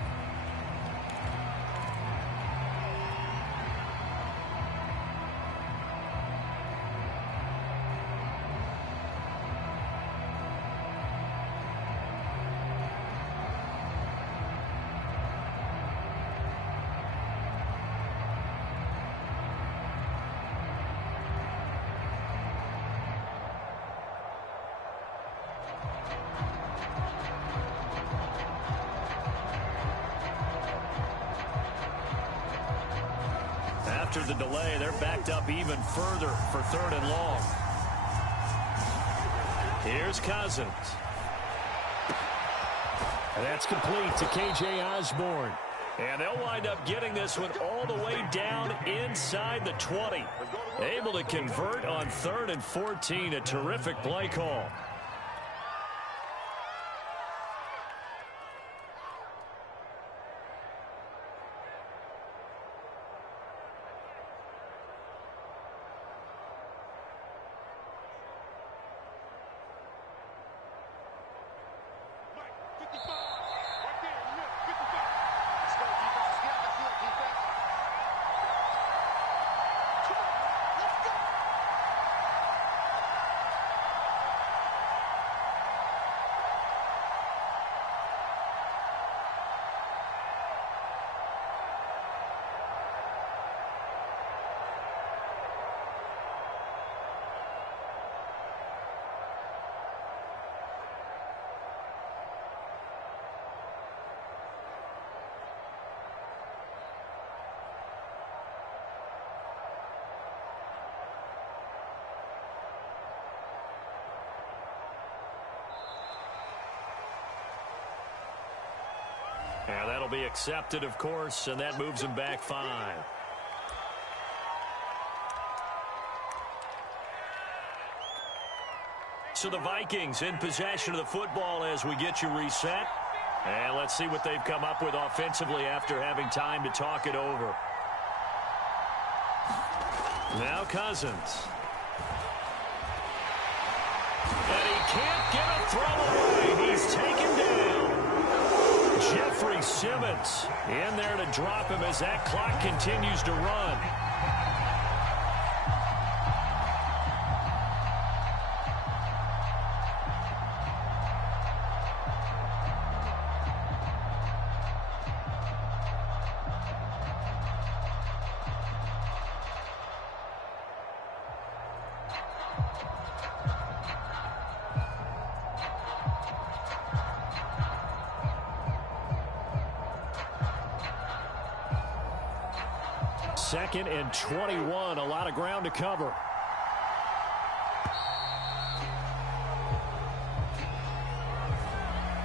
After the delay, they're backed up even further for 3rd and long. Here's Cousins. And that's complete to K.J. Osborne. And they'll wind up getting this one all the way down inside the 20. Able to convert on 3rd and 14. A terrific play call. Yeah, that'll be accepted, of course, and that moves him back 5. So the Vikings in possession of the football as we get you reset. And let's see what they've come up with offensively after having time to talk it over. Now Cousins. And he can't get a throw away. He's taken down. Jeffrey Simmons in there to drop him as that clock continues to run. Second and 21, a lot of ground to cover.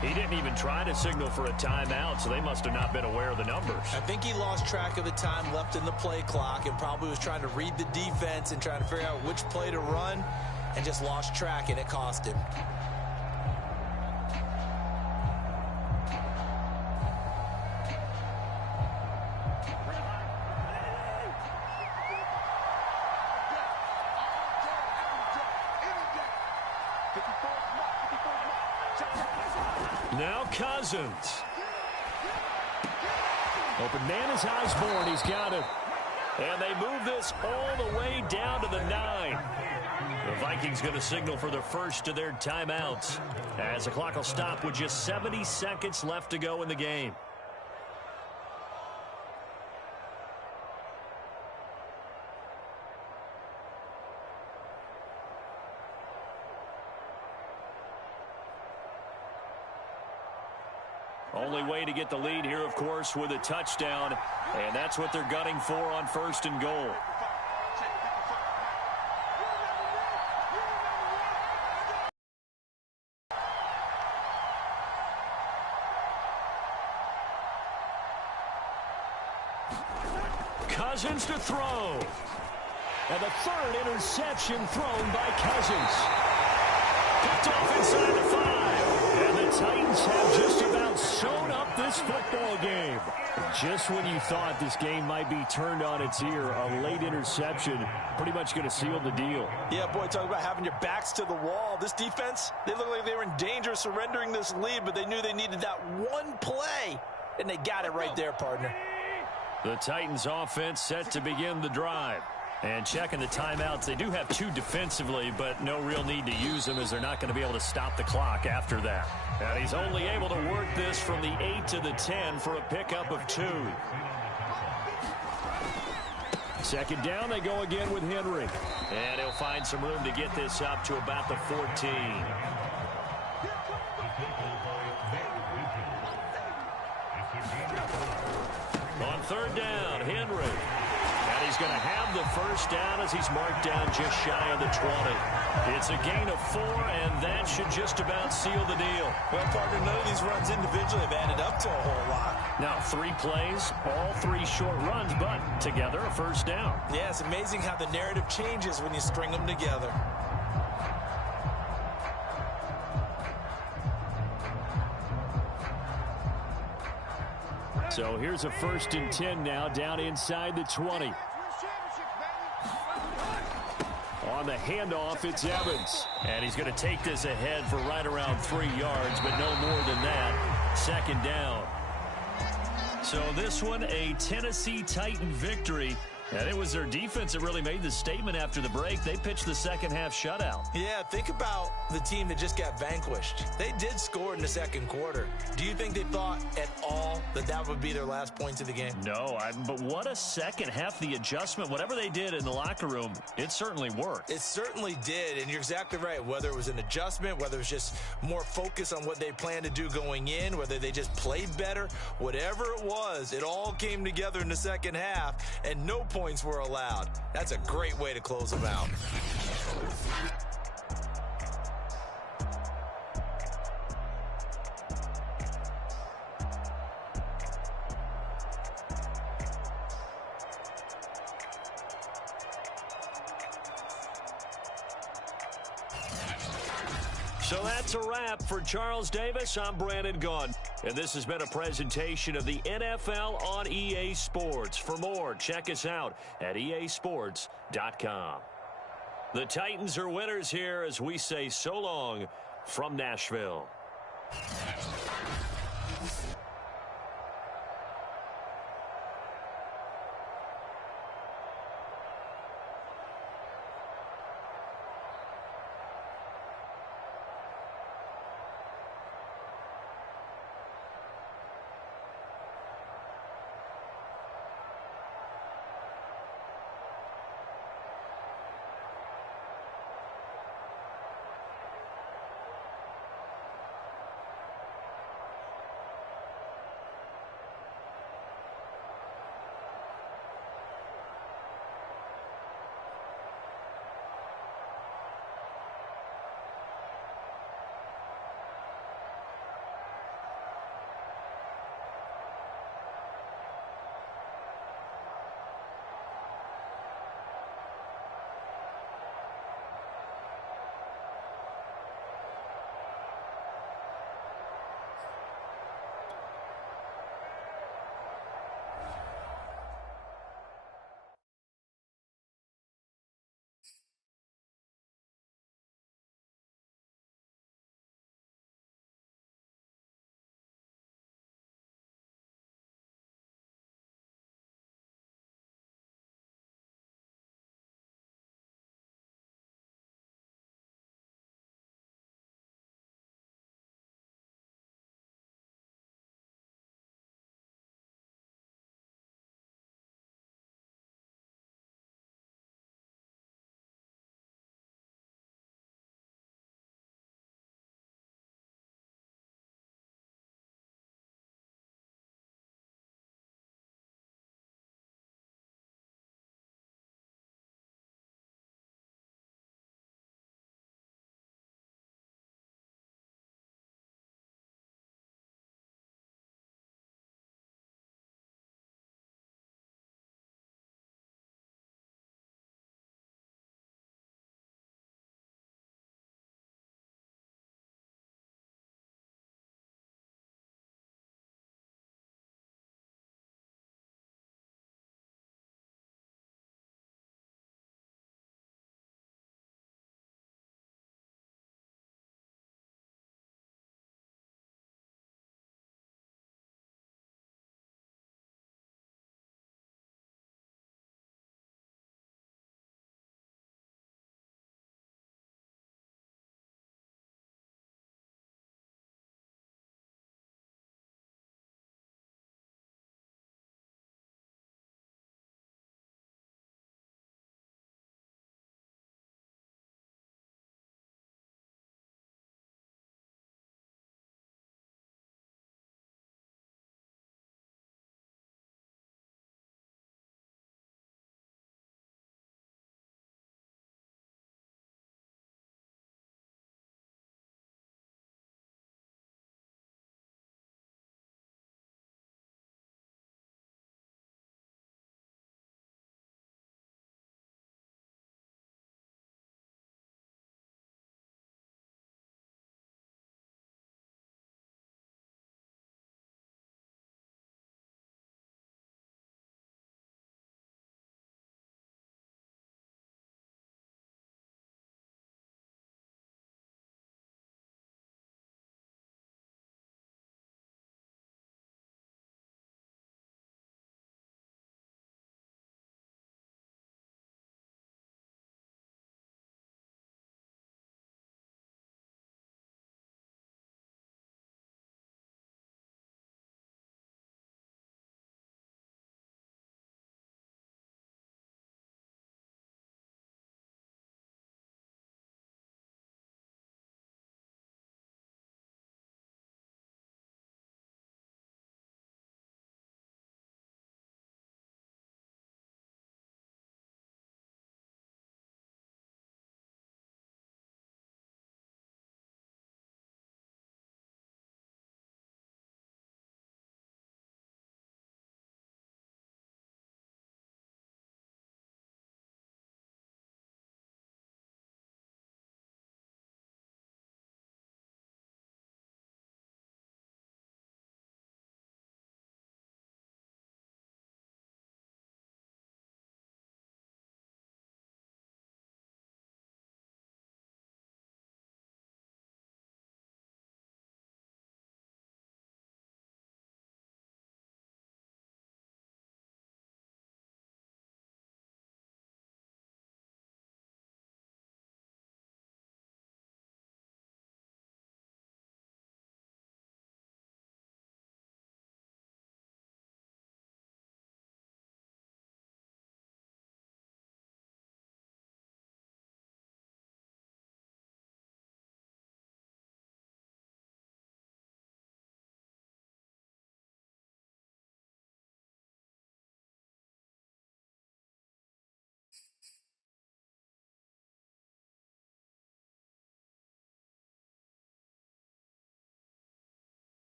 He didn't even try to signal for a timeout, so they must have not been aware of the numbers. I think he lost track of the time left in the play clock and probably was trying to read the defense and trying to figure out which play to run and just lost track, and it cost him. Now Cousins. Open man is Osborne. He's got it. And they move this all the way down to the 9. The Vikings going to signal for the first of their timeouts as the clock will stop with just 70 seconds left to go in the game. Only way to get the lead here, of course, with a touchdown, and that's what they're gunning for on 1st and goal. Cousins to throw. And the 3rd interception thrown by Cousins. Picked off inside the 5. And the Titans have just about sewn up this football game. Just when you thought this game might be turned on its ear, a late interception pretty much going to seal the deal. Yeah, boy, talk about having your backs to the wall. This defense, they look like they were in danger of surrendering this lead, but they knew they needed that one play, and they got it right there, partner. The Titans offense set to begin the drive. And checking the timeouts, they do have 2 defensively, but no real need to use them as they're not going to be able to stop the clock after that. And he's only able to work this from the 8 to the 10 for a pickup of 2. Second down, they go again with Henry. And he'll find some room to get this up to about the 14. On 3rd down, Henry. And he's going to have the first down as he's marked down just shy of the 20. It's a gain of 4, and that should just about seal the deal. Well, partner, none of these runs individually have added up to a whole lot. Now, 3 plays, all 3 short runs, but together a first down. Yeah, it's amazing how the narrative changes when you string them together. So here's a 1st and 10 now, down inside the 20. On the handoff, it's Evans. And he's going to take this ahead for right around 3 yards, but no more than that. 2nd down. So this one, a Tennessee Titan victory. And it was their defense that really made the statement after the break. They pitched the second half shutout. Yeah, think about the team that just got vanquished. They did score in the 2nd quarter. Do you think they thought at all that that would be their last points of the game? No, but what a second half. The adjustment, whatever they did in the locker room, it certainly worked. It certainly did, and you're exactly right. Whether it was an adjustment, whether it was just more focus on what they planned to do going in, whether they just played better, whatever it was, it all came together in the 2nd half, and no points were allowed. That's a great way to close them out. So that's a wrap for Charles Davis. I'm Brandon Gaughan. And this has been a presentation of the NFL on EA Sports. For more, check us out at easports.com. The Titans are winners here as we say so long from Nashville.